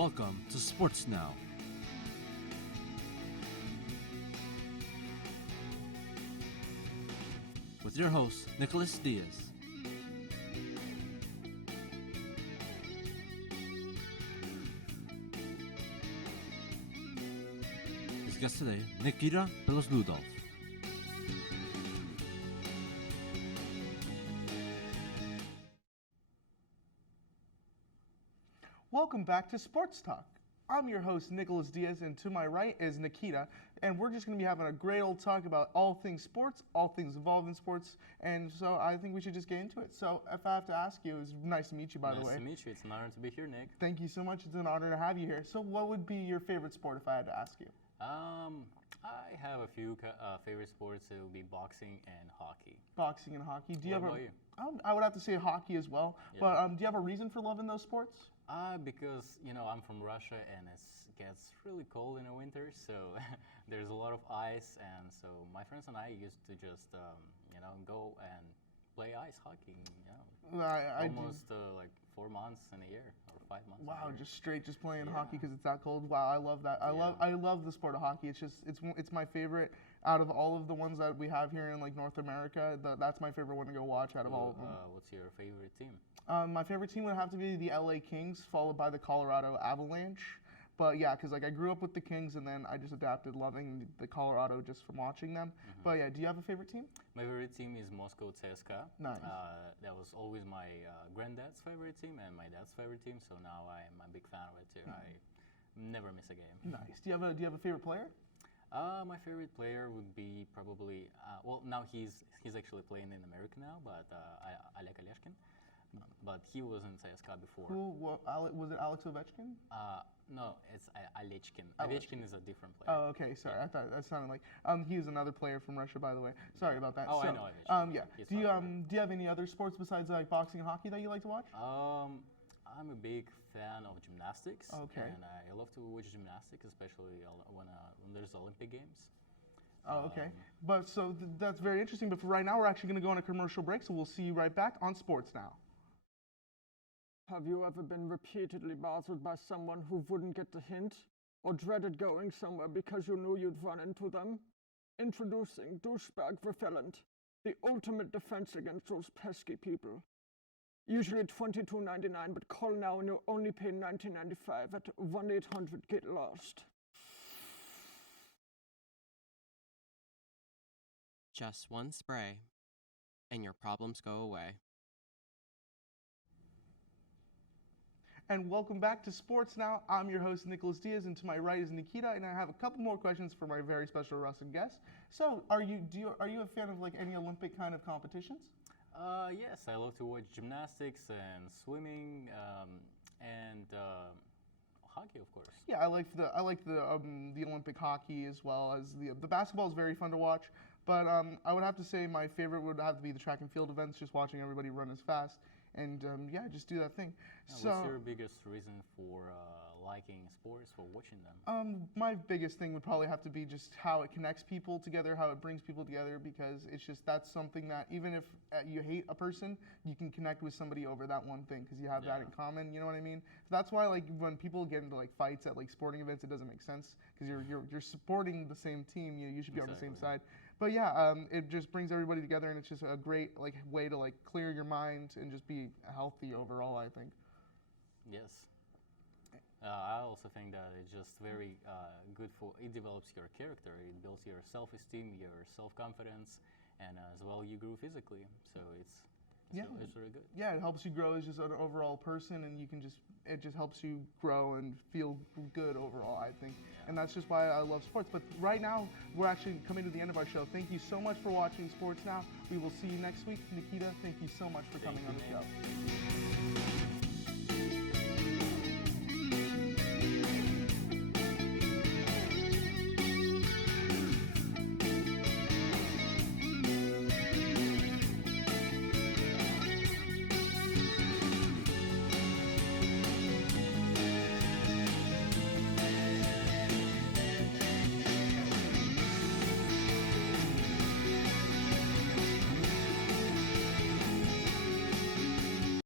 Welcome to Sports Now. With your host, Nicholas Diaz. His guest today, Nikita Belosludov. Welcome back to Sports Talk. I'm your host, Nicholas Diaz, and to my right is Nikita, and we're just going to be having a great old talk about all things sports, all things involved in sports, and so I think we should just get into it. So if I have to ask you, it's nice to meet you, by the way. Nice to meet you. It's an honor to be here, Nick. Thank you so much. It's an honor to have you here. So what would be your favorite sport if I had to ask you? I have a few favorite sports. It will be boxing and hockey. Boxing and hockey. Do you What have about you? I would have to say hockey as well, Yeah. but do you have a reason for loving those sports? Because I'm from Russia and it gets really cold in the winter, so there's a lot of ice, and so my friends and I used to just go and play ice hockey. Almost like 4 months in a year or 5 months. Wow, just playing Yeah. hockey because it's that cold. Wow, I love that. Yeah. I love the sport of hockey. It's my favorite out of all of the ones that we have here in like North America. That's my favorite one to go watch out of all of them. What's your favorite team? My favorite team would have to be the LA Kings, followed by the Colorado Avalanche. But yeah, because like I grew up with the Kings, and then I just adapted loving the Colorado just from watching them. Mm-hmm. But yeah, do you have a favorite team? My favorite team is Moscow CSKA. Nice. That was always my granddad's favorite team and my dad's favorite team, so now I'm a big fan of it too. I never miss a game. Nice. Do you have a favorite player? My favorite player would be probably now he's actually playing in America now, but Oleg Oleshkin. But he was in CSKA before. Was it Alex Ovechkin? No, it's Olechkin. Ovechkin. Ovechkin is a different player. Oh, okay. Sorry, I thought that sounded like he's another player from Russia, by the way. Sorry about that. Oh, so, I know Ovechkin. Yeah. He's Do you popular. do you have any other sports besides like boxing and hockey that you like to watch? I'm a big fan of gymnastics. Okay. And I love to watch gymnastics, especially when there's Olympic Games. Oh, okay. But so that's very interesting. But for right now, we're actually going to go on a commercial break, so we'll see you right back on Sports Now. Have you ever been repeatedly bothered by someone who wouldn't get the hint, or dreaded going somewhere because you knew you'd run into them? Introducing Douchebag Repellent, the ultimate defense against those pesky people. Usually $22.99, but call now and you'll only pay $19.95 at 1-800-GET-LOST. Just one spray, and your problems go away. And welcome back to Sports Now. I'm your host, Nicholas Diaz, and to my right is Nikita, and I have a couple more questions for my very special Russian guest. So, are you a fan of like any Olympic kind of competitions? Yes, I love to watch gymnastics and swimming and hockey, of course. Yeah, I like the Olympic hockey as well as the basketball is very fun to watch. But I would have to say my favorite would have to be the track and field events, just watching everybody run as fast and just do that thing. What's your biggest reason for liking sports, for watching them? My biggest thing would probably have to be just how it connects people together, how it brings people together, because it's just that's something that even if you hate a person, you can connect with somebody over that one thing because you have that in common. You know what I mean? So that's why like when people get into like fights at like sporting events, it doesn't make sense because you're supporting the same team. You should be on the same side. But yeah, it just brings everybody together, and it's just a great like way to like clear your mind and just be healthy overall, I think. Yes. I also think that it's just very good it develops your character, it builds your self-esteem, your self-confidence, and as well you grow physically. So it's really good. Yeah, it helps you grow as just an overall person, and it just helps you grow and feel good overall, I think. And that's just why I love sports. But right now, we're actually coming to the end of our show. Thank you so much for watching Sports Now. We will see you next week. Nikita, thank you so much for coming on the show.